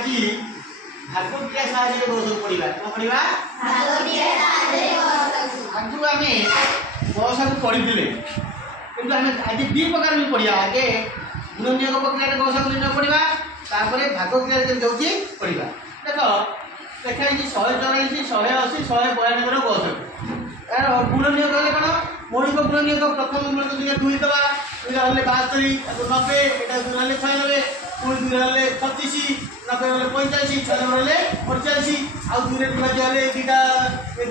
आज भाग क्रिया साहाय्य गौसक पढ़ा कौन पढ़ा आगु आम गौसक पढ़ी कि आज दी प्रकार भी पढ़ा आगे गुणनियोग प्रक्रिया गौसक निर्णय पढ़ा तापर भाग क्रिया जमी पढ़ा देख देखा 144 180 192 गौसक यार गुणनियोग कौन मौलिक गुणनियोग प्रथम गुणनियोग 2 दबा 2 हेल्ले 72 90 एटा 2 हेल्ले 96 पुणी 2 हेल्ले 36 90 हेल्ले 85 96 हेल्ले 48 आउ 2 रे विभाज्य हेल्ले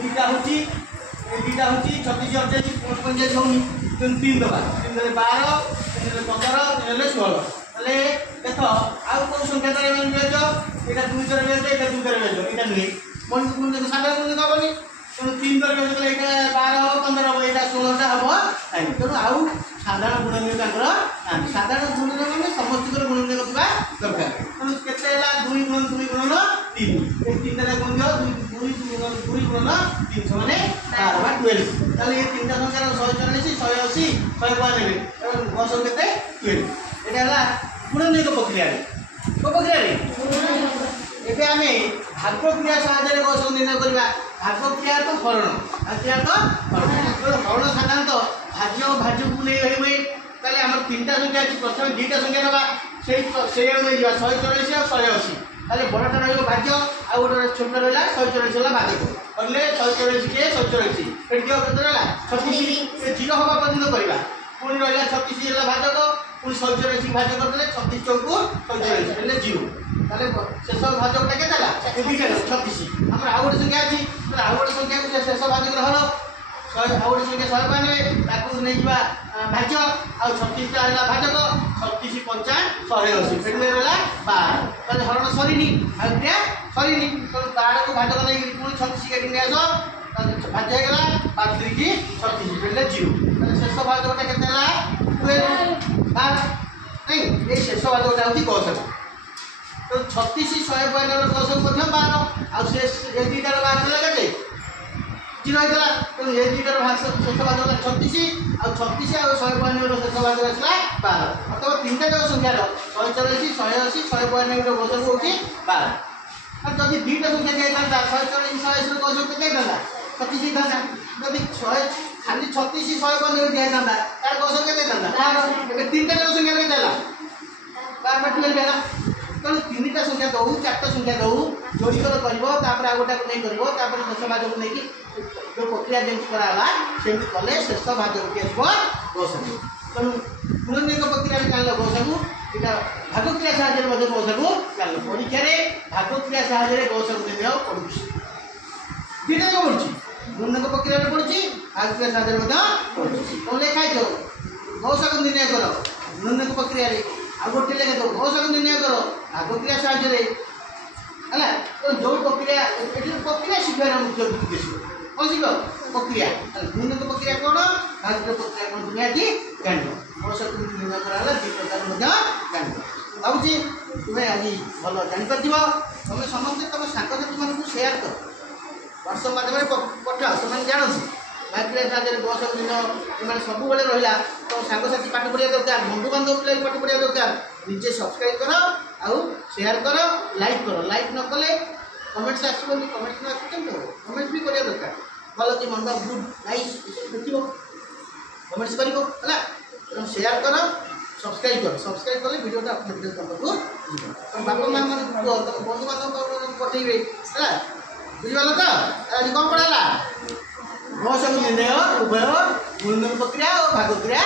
दीटा होची 36 88 55 होनी 3 दबा 3 हेल्ले 12 3 हेल्ले 15 3 हेल्ले 16 हेल्ले देख आउ कोन संख्या तारे विभाज्य एटा 2 रे विभाज्य एटा 2 रे विभाज्य एटा नुई मौलिक गुणनियोग साधारण गुणनियोग होबनी तेणु 3 दर विभाज्य कले एटा 12 15 हो एटा 16 टा हबो नहीं तेणु आउ साधारण गुणनियोग साधारण गुणनियोग में समस्त गुणनियोग थी दरकार तेणु केते 2 गुणन 2 गुणन 3 ये 3 टा गुण दियो 2 गुणन 3 माने 12 बा 12 ताले ये 3 टा संख्या 144 180 192 एवं गौसक केते 12 एटा हला गुणनियोग प्रक्रिया रे एबे आमे भाग क्रिया साहाय्य गौसक निर्णय करबा भाग क्रिया तो हरण हरण साधारणतः भाज्य और भाज्य को नहीं हुए ताले हमर 3टा संख्या अछि प्रथम 2टा संख्या नबा से अनुई 144 और 180 ताले बड़टा रहिबो भाज्य आ गोटे छोट रहला 144 होला भाज्य करले 144 के 144 एट के केते रहला 36 ए 0 होबा पर्यंत करबा पुनी रहला 36 होला भाज्य को पुनी 144 भाज्य करले 36 चौको 144 हेले 0 ताले शेष भाज्यटा केते होला ए 36 हमर आ गोटे संख्या अछि आ गोटे संख्या को शेष भाज्य रहलो 100 आउट संख्या 100 पाने ताकू नहीं जीवा भाज्य आ 36 टा हला भाजक 36 50 180 फेटले रहला 12 ताले हरण सरीनी आ क्रिया सरीनी तो 12 को भाजक नहीं पुनी 36 के दिन आसो भाज्य गेला 5 3 की 36 फेटले 0 ताले शेष भाजकटा केते हला 12 नहीं ए शेष भाजकटा होती गौसक तो 36 192 गौसक मध्य 12 आ शेष ए दीटार बात केते 0 होइतला तो ए दीटार भाग शेष भाजक 36 आ 36 आ 192 शेष भाजक आसला 12 अथवा 3टा जो संख्या 144 180 192 गौसक होती 12 आ जदि 2टा संख्या देइता 144 180 गौसक देइता 36 था जदि 100 खाली 36 192 देइता तार गौसक देइता 12 ए 3टा जो संख्या देइता 12 12 देला तो 3टा संख्या दो 4टा संख्या दो जोड़ी कर करबो तापर आ गोटा को नहीं करबो तापर शेष भाजक नहीं कि जो प्रक्रिया जेंच कराला सेम कले शेष भाजक के आसबो गौसक तनु गुणनियोग प्रक्रिया जानलो गौसक एटा भाग क्रिया साहाय्य मध्ये गौसक जानलो परीक्षा रे भाग क्रिया साहाय्य रे गौसक निर्णय पडुछि दिने को पडुछि गुणनियोग प्रक्रिया रे पडुछि भाग क्रिया साहाय्य मध्ये पडुछि तो लेखाय तो गौसक निर्णय करो गुणनियोग प्रक्रिया रे आ गोटे लेखे तो गौसक निर्णय करो भाग क्रिया साहाय्य रे हला तो जो प्रक्रिया एटी प्रक्रिया शिक्षार मुख्य उद्देश्य कौन सी प्रक्रिया गुणनियोग प्रक्रिया कौन भाग प्रक्रिया कौन दुनिया की जानो गौसक निर्णय कराला दी प्रकार मध्ये जानो भाबुची तुमे आज भलो जानि परथिबो तुमे समस्त तुम साथी मान को शेयर कर व्हाट्सएप माध्यम पठा से जानसी भाग्य साधे गौसक निर्णय सब बेले रहा तो सांगसाथी पाठ पढ़ा दरकार बंधु बांधव पिला पाठ पढ़ा दरकार निजे सब्सक्राइब करो आउ शेयर करो लाइक न कले कमेंट्स आसबनी कमेंट्स न आसो कमेंट भी करिया दरकार भलो कि मन गुड नाइस देखिबो कमेंट्स करिवो हला शेयर करो सब्सक्राइब कले वीडियोटा अपलोड करबो तो बापा मां मन को बंधु बांधव पठेइबे हला बुझिबालो त आज कोन पढ़ाला गौसक निर्णय उभय गुणनियोग प्रक्रिया और भाग क्रिया